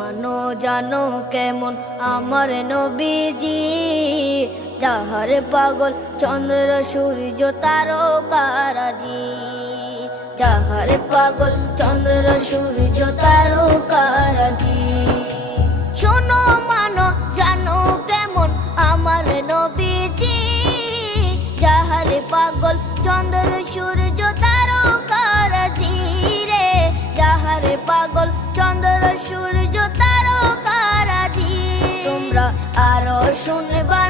মানো জানো কেমন আমার নবীজি, যাহার পাগল চন্দ্র সূর্য তারকারাজি, যাহার পাগল চন্দ্র সূর্য তারকারাজি। শোনো মানো জানো কেমন আমার নবীজি, যাহার পাগল চন্দ্র সূর্য তারকারাজি রে, যাহার পাগল চন্দ্র সূর্য তারকারাজি। তোমরা আরো শুনবা